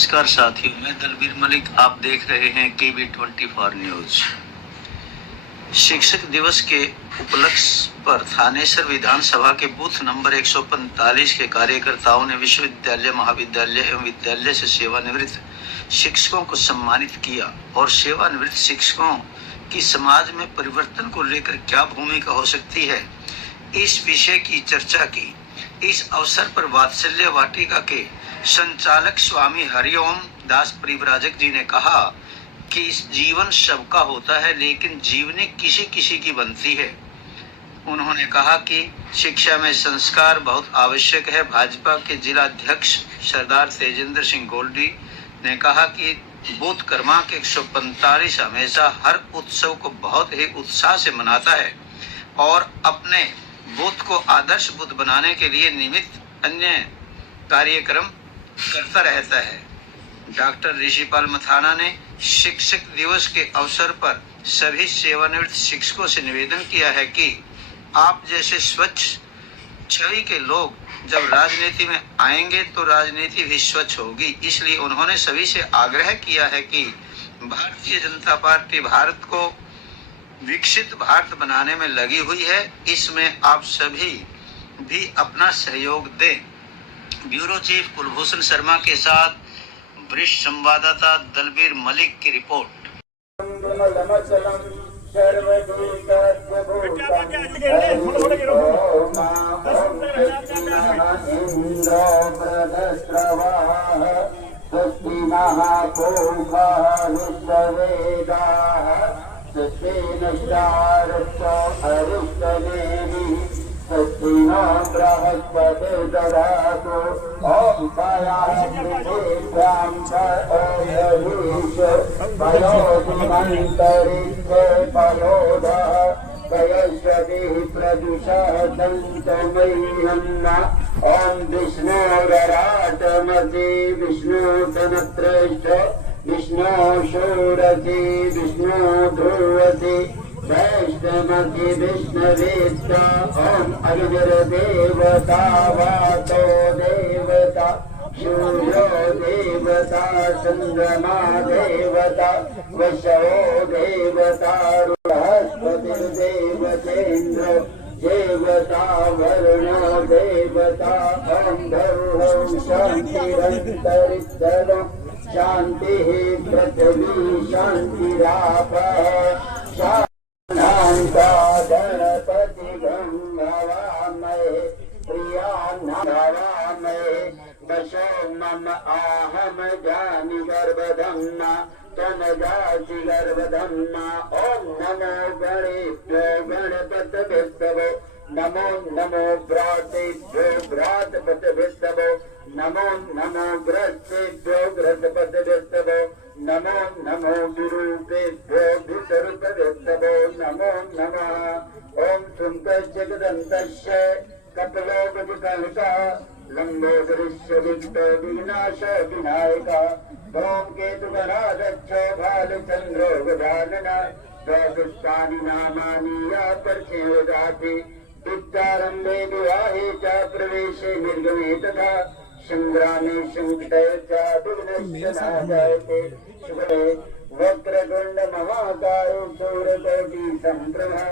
नमस्कार साथियों, मैं दलबीर मलिक। आप देख रहे हैं KB24 न्यूज। शिक्षक दिवस के उपलक्ष्य पर थानेसर विधानसभा के बूथ नंबर 145 के कार्यकर्ताओं ने विश्वविद्यालय, महाविद्यालय एवं विद्यालय से सेवानिवृत्त शिक्षकों को सम्मानित किया और सेवानिवृत्त शिक्षकों की समाज में परिवर्तन को लेकर क्या भूमिका हो सकती है, इस विषय की चर्चा की। इस अवसर पर वात्सल्य वाटिका के संचालक स्वामी हरिओम दास परिव्राजक जी ने कहा कि जीवन सबका होता है, लेकिन जीवनी किसी किसी की बनती है। उन्होंने कहा कि शिक्षा में संस्कार बहुत आवश्यक है। भाजपा के जिला अध्यक्ष सरदार तेजेंद्र सिंह गोल्डी ने कहा कि बूथ क्रमांक 145 हमेशा हर उत्सव को बहुत ही उत्साह से मनाता है और अपने बूथ को आदर्श बूथ बनाने के लिए नियमित अन्य कार्यक्रम करता रहता है। डॉक्टर ऋषिपाल मथाना ने शिक्षक दिवस के अवसर पर सभी सेवानिवृत्त शिक्षकों से निवेदन किया है कि आप जैसे स्वच्छ छवि के लोग जब राजनीति में आएंगे तो राजनीति भी स्वच्छ होगी। इसलिए उन्होंने सभी से आग्रह किया है कि भारतीय जनता पार्टी भारत को विकसित भारत बनाने में लगी हुई है। इसमें आप सभी भी अपना सहयोग दें। ब्यूरो चीफ कुलभूषण शर्मा के साथ वरिष्ठ संवाददाता दलबीर मलिक की रिपोर्ट। ओम विष्णुराटमति विष्णुतनत्रैष्ठ विष्णु शूरति विष्णु ध्रुवति वैष्णवति विष्णुवेत्ता। ओम अग्निर्देवता वातो देवता सूर्यो देवता चंद्रमा देवता वशो देवता बृहस्पतिर्देवतेन्द्र देवता वरुणो देवता। ओम धर्मो शान्तिरन्तरिक्षं शान्तिः पृथिवी शान्तिरापः शान्ता गणपतिं भवामहे प्रियान् भवामहे वशो मम आहम जानि गर्भधम्मा त्वमजासि गर्भधम्मा। ओम नमो गणेभ्यो गणपतभिस्तवो नमो नमो भ्रातेभ्यो भ्रातपतभिस्तवो नमो नमो ग्रस्तेभ्यो ग्रसपतभिस्तवो नमो नमो विरूपेभ्यो विसरूपभिस्तवो नमो नमः। ओम शुंकस्य गदन्तस्य कपिलोपविकल्का लंबोदरस्य विघ्नो विघ्नाश विनायका। ओम केतुगणाध्यक्ष भालचंद्रो गजानना द्वादशानि नामानि यापर्षेदाति उच्चारम्भे विवाहे च प्रवेशे निर्गमे तथा संग्रामे संकटे च विघ्नस्य नाजायते। शुभे वक्रतुण्ड महाकाय सूर्यकोटि सम्प्रभा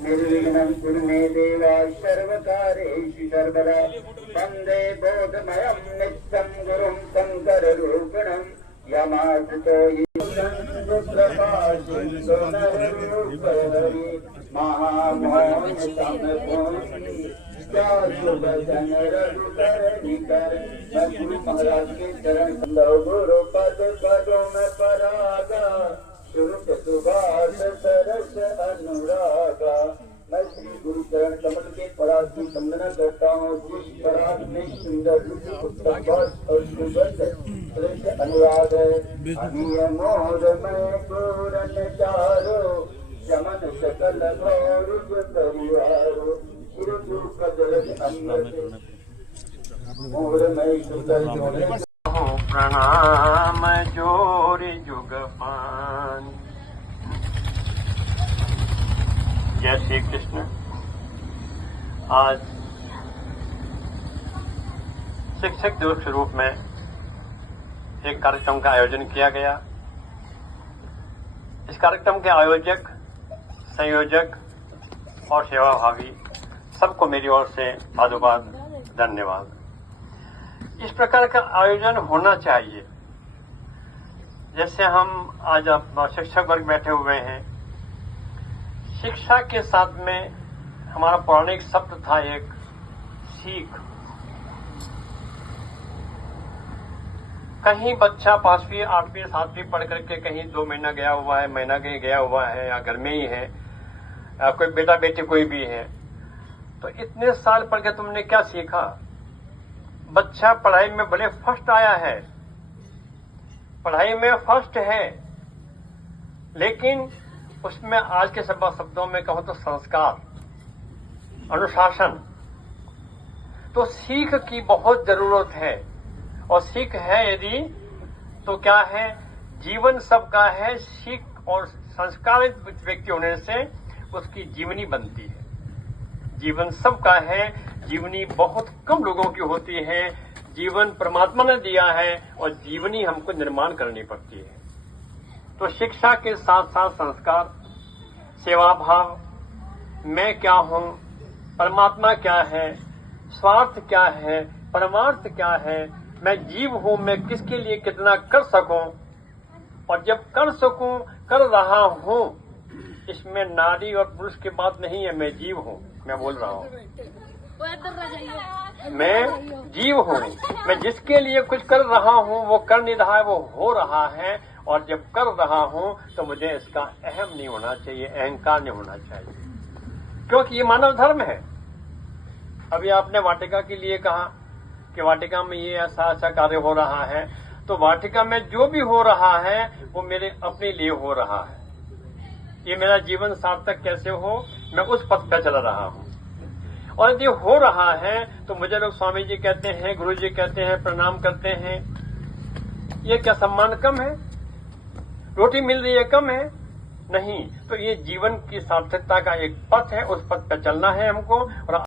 निर्विघ्नं कुरु मे देव सर्वकार्येषु सर्वदा। वन्दे बोधमयं नित्यं गुरुं शङ्कररूपिणं यमासुतो महाराज के चरण गुरु पद पदों में परागा सुरुच सुभाष सरस अनुरागा। मैं श्री गुरु चरण कमल के पराग की वंदना करता हूँ। जिस पराग में सुंदर रूप उत्तम और सुगंध श्रेष्ठ अनुराग है। मोद में पूरन चारो चमन सकल गौर परिवारो शिरु कदर अंबर मोर में सुंदर प्रणाम जोरी जुग पान। जय श्री कृष्ण। आज शिक्षक दिवस के रूप में एक कार्यक्रम का आयोजन किया गया। इस कार्यक्रम के आयोजक, संयोजक और सेवाभावी सबको मेरी ओर से साधुवाद, धन्यवाद। इस प्रकार का आयोजन होना चाहिए। जैसे हम आज शिक्षक वर्ग बैठे हुए हैं, शिक्षा के साथ में हमारा पौराणिक शब्द था एक सीख। कहीं बच्चा 5वीं, 8वीं, 7वीं पढ़ करके कहीं 2 महीना गया हुआ है, महीना कहीं गया हुआ है, या घर में ही है, या कोई बेटा बेटी कोई भी है, तो इतने साल पढ़ के तुमने क्या सीखा? बच्चा पढ़ाई में भले फर्स्ट आया है, पढ़ाई में फर्स्ट है, लेकिन उसमें आज के शब्दों में कहो तो संस्कार, अनुशासन, तो सीख की बहुत जरूरत है। और सीख है यदि तो क्या है, जीवन सबका है। सीख और संस्कारित व्यक्ति होने से उसकी जीवनी बनती है। जीवन सबका है, जीवनी बहुत कम लोगों की होती है। जीवन परमात्मा ने दिया है और जीवनी हमको निर्माण करनी पड़ती है। तो शिक्षा के साथ साथ संस्कार, सेवा भाव, मैं क्या हूं, परमात्मा क्या है, स्वार्थ क्या है, परमार्थ क्या है, मैं जीव हूं, मैं किसके लिए कितना कर सकूं, और जब कर सकूं, कर रहा हूं, इसमें नारी और पुरुष की बात नहीं है। मैं जीव हूं, मैं बोल रहा हूं, मैं जीव हूं, मैं जिसके लिए कुछ कर रहा हूं वो कर नहीं रहा है, वो हो रहा है। और जब कर रहा हूं तो मुझे इसका अहम नहीं होना चाहिए, अहंकार नहीं होना चाहिए, क्योंकि ये मानव धर्म है। अभी आपने वाटिका के लिए कहा कि वाटिका में ये ऐसा ऐसा कार्य हो रहा है, तो वाटिका में जो भी हो रहा है वो मेरे अपने लिए हो रहा है। ये मेरा जीवन सार्थक कैसे हो, मैं उस पथ पर चला रहा हूं। और यदि हो रहा है तो मुझे लोग स्वामी जी कहते हैं, गुरु जी कहते हैं, प्रणाम करते हैं, ये क्या सम्मान कम है? रोटी मिल रही है कम है? नहीं। तो ये जीवन की सार्थकता का एक पथ है, उस पथ पर चलना है हमको। और